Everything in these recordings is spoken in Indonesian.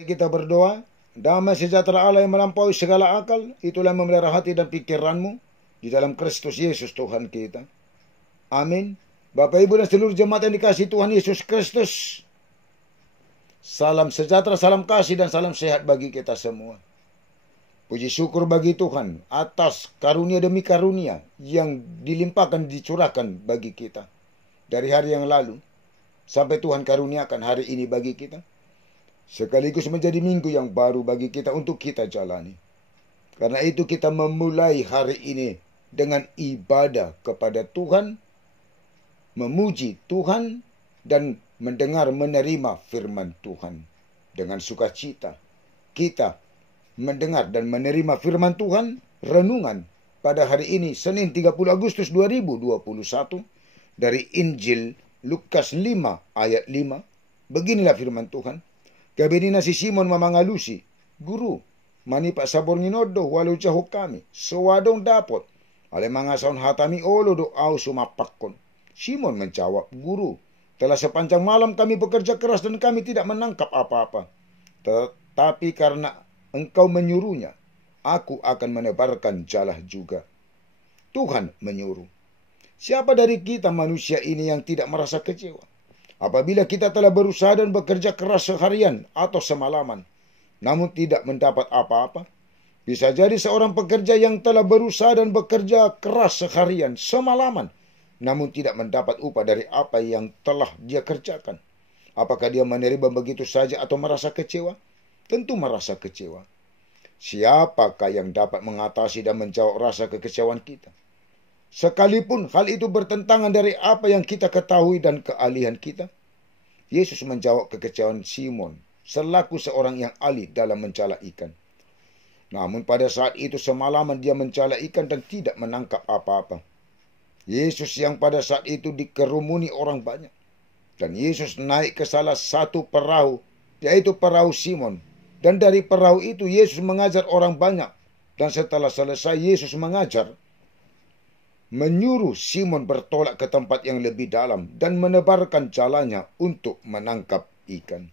Kita berdoa, damai sejahtera Allah yang melampaui segala akal, itulah yang memelihara hati dan pikiranmu di dalam Kristus Yesus Tuhan kita. Amin. Bapak Ibu dan seluruh jemaat yang dikasihi Tuhan Yesus Kristus, salam sejahtera, salam kasih dan salam sehat bagi kita semua. Puji syukur bagi Tuhan atas karunia demi karunia yang dilimpahkan, dicurahkan bagi kita dari hari yang lalu sampai Tuhan karuniakan hari ini bagi kita. Sekaligus menjadi minggu yang baru bagi kita untuk kita jalani. Karena itu kita memulai hari ini dengan ibadah kepada Tuhan, memuji Tuhan, dan mendengar menerima firman Tuhan. Dengan sukacita kita mendengar dan menerima firman Tuhan, renungan pada hari ini Senin 30 Agustus 2021 dari Injil Lukas 5 ayat 5. Beginilah firman Tuhan. Kabini na si Simon mamangalusi, Guru, mani pa sabor nginodo walau jauh kami, sewadong dapot, ale mga saun hatami olo do au sumapakon. Simon menjawab, Guru, telah sepanjang malam kami bekerja keras dan kami tidak menangkap apa-apa. Tetapi karena engkau menyuruhnya, aku akan menebarkan jala juga. Tuhan menyuruh. Siapa dari kita manusia ini yang tidak merasa kecewa? Apabila kita telah berusaha dan bekerja keras seharian atau semalaman, namun tidak mendapat apa-apa. Bisa jadi seorang pekerja yang telah berusaha dan bekerja keras seharian, semalaman, namun tidak mendapat upah dari apa yang telah dia kerjakan. Apakah dia menerima begitu saja atau merasa kecewa? Tentu merasa kecewa. Siapakah yang dapat mengatasi dan menjawab rasa kekecewaan kita? Sekalipun hal itu bertentangan dari apa yang kita ketahui dan keahlian kita. Yesus menjawab kekecewaan Simon selaku seorang yang ahli dalam mencala ikan. Namun pada saat itu semalaman dia mencala ikan dan tidak menangkap apa-apa. Yesus yang pada saat itu dikerumuni orang banyak. Dan Yesus naik ke salah satu perahu, yaitu perahu Simon. Dan dari perahu itu Yesus mengajar orang banyak. Dan setelah selesai Yesus mengajar, menyuruh Simon bertolak ke tempat yang lebih dalam dan menebarkan jalannya untuk menangkap ikan.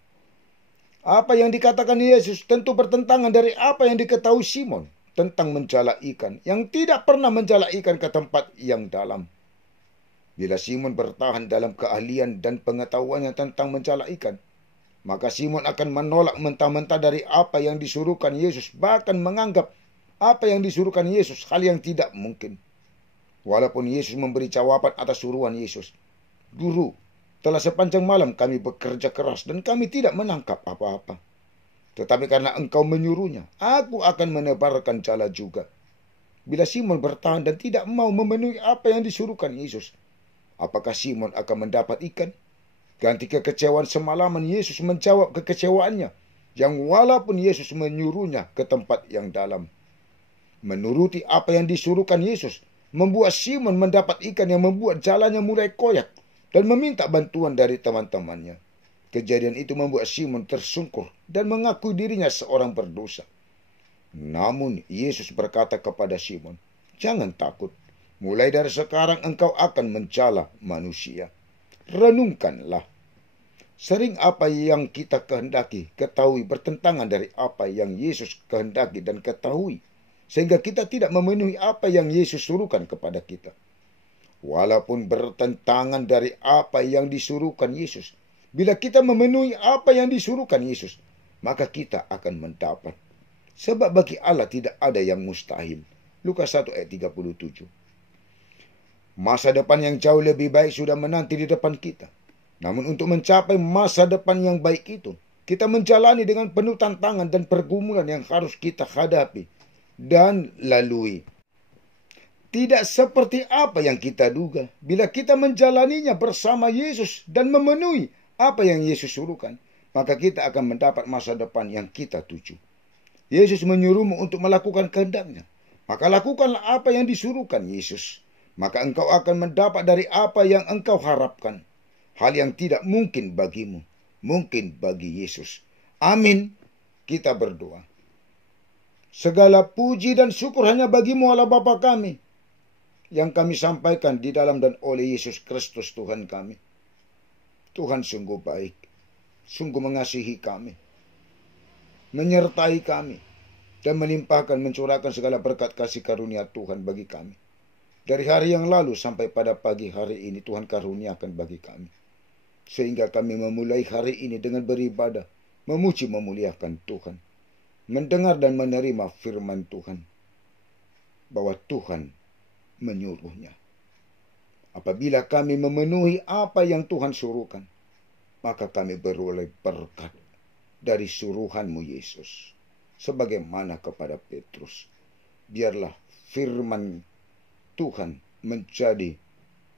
Apa yang dikatakan Yesus tentu bertentangan dari apa yang diketahui Simon tentang menjala ikan yang tidak pernah menjala ikan ke tempat yang dalam. Bila Simon bertahan dalam keahlian dan pengetahuannya tentang menjala ikan, maka Simon akan menolak mentah-mentah dari apa yang disuruhkan Yesus, bahkan menganggap apa yang disuruhkan Yesus hal yang tidak mungkin. Walaupun Yesus memberi jawaban atas suruhan Yesus. Guru, telah sepanjang malam kami bekerja keras dan kami tidak menangkap apa-apa. Tetapi karena engkau menyuruhnya, aku akan menebarkan jala juga. Bila Simon bertahan dan tidak mau memenuhi apa yang disuruhkan Yesus, apakah Simon akan mendapat ikan? Ganti kekecewaan semalaman, Yesus menjawab kekecewaannya, yang walaupun Yesus menyuruhnya ke tempat yang dalam. Menuruti apa yang disuruhkan Yesus, membuat Simon mendapat ikan yang membuat jalannya mulai koyak dan meminta bantuan dari teman-temannya. Kejadian itu membuat Simon tersungkur dan mengakui dirinya seorang berdosa. Namun Yesus berkata kepada Simon, jangan takut, mulai dari sekarang engkau akan menjala manusia. Renungkanlah. Sering apa yang kita kehendaki, ketahui bertentangan dari apa yang Yesus kehendaki dan ketahui. Sehingga kita tidak memenuhi apa yang Yesus suruhkan kepada kita. Walaupun bertentangan dari apa yang disuruhkan Yesus, bila kita memenuhi apa yang disuruhkan Yesus, maka kita akan mendapat. Sebab bagi Allah tidak ada yang mustahil. Lukas 1 ayat 37. Masa depan yang jauh lebih baik sudah menanti di depan kita. Namun untuk mencapai masa depan yang baik itu, kita menjalani dengan penuh tantangan dan pergumulan yang harus kita hadapi dan lalui. Tidak seperti apa yang kita duga. Bila kita menjalaninya bersama Yesus dan memenuhi apa yang Yesus suruhkan, maka kita akan mendapat masa depan yang kita tuju. Yesus menyuruhmu untuk melakukan kehendaknya. Maka lakukanlah apa yang disuruhkan Yesus. Maka engkau akan mendapat dari apa yang engkau harapkan. Hal yang tidak mungkin bagimu, mungkin bagi Yesus. Amin. Kita berdoa. Segala puji dan syukur hanya bagimu Allah Bapa kami, yang kami sampaikan di dalam dan oleh Yesus Kristus Tuhan kami. Tuhan sungguh baik, sungguh mengasihi kami. menyertai kami, dan melimpahkan mencurahkan segala berkat kasih karunia Tuhan bagi kami. Dari hari yang lalu sampai pada pagi hari ini Tuhan karuniakan bagi kami. Sehingga kami memulai hari ini dengan beribadah, memuji memuliakan Tuhan, mendengar dan menerima firman Tuhan, bahwa Tuhan menyuruhnya. Apabila kami memenuhi apa yang Tuhan suruhkan, maka kami beroleh berkat dari suruhan-Mu Yesus. Sebagaimana kepada Petrus, biarlah firman Tuhan menjadi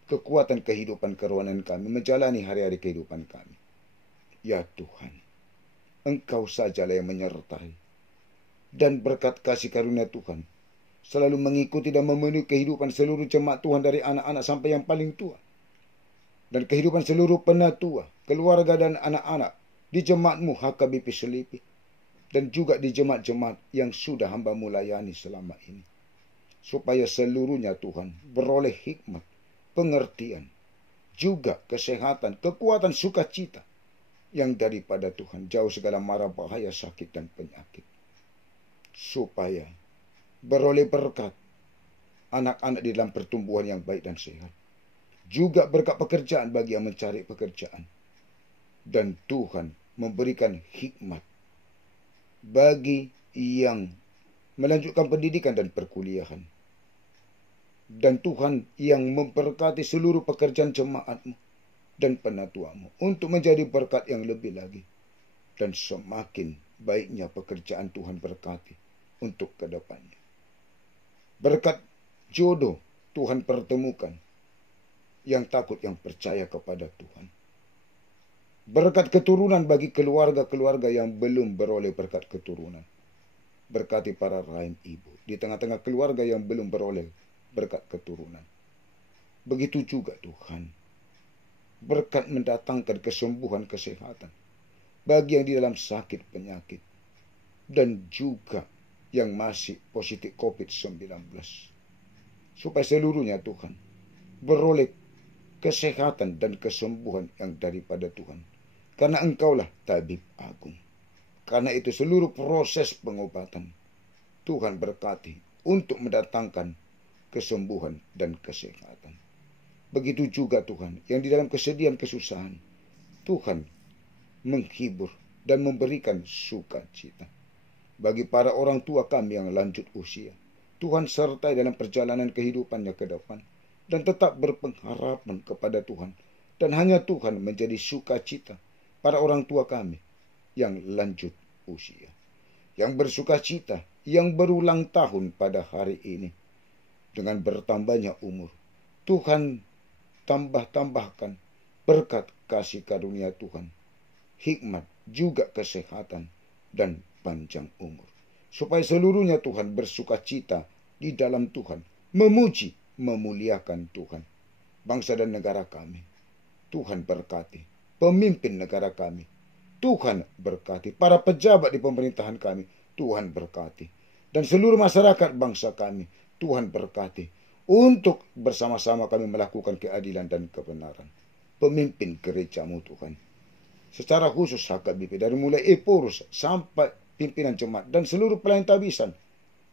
kekuatan kehidupan kerohanian kami, menjalani hari-hari kehidupan kami. Ya Tuhan, Engkau sajalah yang menyertai, dan berkat kasih karunia Tuhan selalu mengikuti dan memenuhi kehidupan seluruh jemaat Tuhan, dari anak-anak sampai yang paling tua, dan kehidupan seluruh penatua, keluarga dan anak-anak di jemaat-Mu HKBP Selipi, dan juga di jemaat-jemaat yang sudah hamba-Mu layani selama ini. Supaya seluruhnya Tuhan beroleh hikmat, pengertian, juga kesehatan, kekuatan, sukacita yang daripada Tuhan, jauh segala mara bahaya, sakit dan penyakit. Supaya beroleh berkat anak-anak di dalam pertumbuhan yang baik dan sehat. Juga berkat pekerjaan bagi yang mencari pekerjaan. Dan Tuhan memberikan hikmat bagi yang melanjutkan pendidikan dan perkuliahan. Dan Tuhan yang memberkati seluruh pekerjaan jemaat-Mu dan penatua-Mu untuk menjadi berkat yang lebih lagi. Dan semakin baiknya pekerjaan Tuhan berkati untuk ke depannya. Berkat jodoh Tuhan pertemukan yang takut, yang percaya kepada Tuhan. Berkat keturunan bagi keluarga-keluarga yang belum beroleh berkat keturunan. Berkati para rahim ibu di tengah-tengah keluarga yang belum beroleh berkat keturunan. Begitu juga Tuhan, berkat mendatangkan kesembuhan, kesehatan bagi yang di dalam sakit penyakit, dan juga yang masih positif COVID-19. Supaya seluruhnya Tuhan beroleh kesehatan dan kesembuhan yang daripada Tuhan. Karena Engkaulah tabib agung. Karena itu seluruh proses pengobatan Tuhan berkati untuk mendatangkan kesembuhan dan kesehatan. Begitu juga Tuhan yang di dalam kesedihan, kesusahan, Tuhan menghibur dan memberikan sukacita. Bagi para orang tua kami yang lanjut usia, Tuhan sertai dalam perjalanan kehidupannya ke depan, dan tetap berpengharapan kepada Tuhan. Dan hanya Tuhan menjadi sukacita para orang tua kami yang lanjut usia, yang bersukacita, yang berulang tahun pada hari ini. Dengan bertambahnya umur, Tuhan tambahkan berkat kasih karunia Tuhan, hikmat, juga kesehatan, dan panjang umur. Supaya seluruhnya Tuhan bersukacita di dalam Tuhan, memuji, memuliakan Tuhan. Bangsa dan negara kami, Tuhan berkati. Pemimpin negara kami, Tuhan berkati. Para pejabat di pemerintahan kami, Tuhan berkati. Dan seluruh masyarakat bangsa kami, Tuhan berkati. Untuk bersama-sama kami melakukan keadilan dan kebenaran. Pemimpin gereja-Mu Tuhan, secara khusus HKBP, dari mulai Epurus sampai pimpinan jemaat dan seluruh pelayan tabisan,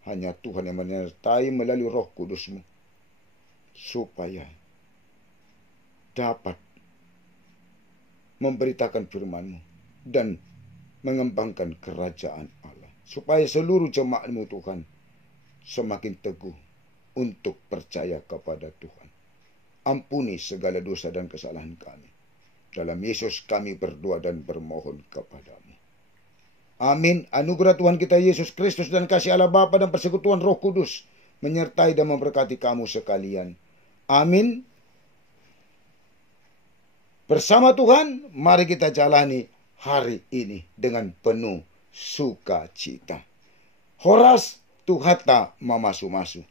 hanya Tuhan yang menyertai melalui Roh Kudus-Mu, supaya dapat memberitakan firman-Mu dan mengembangkan kerajaan Allah. Supaya seluruh jemaat-Mu Tuhan semakin teguh untuk percaya kepada Tuhan. Ampuni segala dosa dan kesalahan kami. Dalam Yesus kami berdoa dan bermohon kepadamu. Amin. Anugerah Tuhan kita Yesus Kristus dan kasih Allah Bapa dan persekutuan Roh Kudus menyertai dan memberkati kamu sekalian. Amin. Bersama Tuhan, mari kita jalani hari ini dengan penuh sukacita. Horas tuhata mamasu-masu.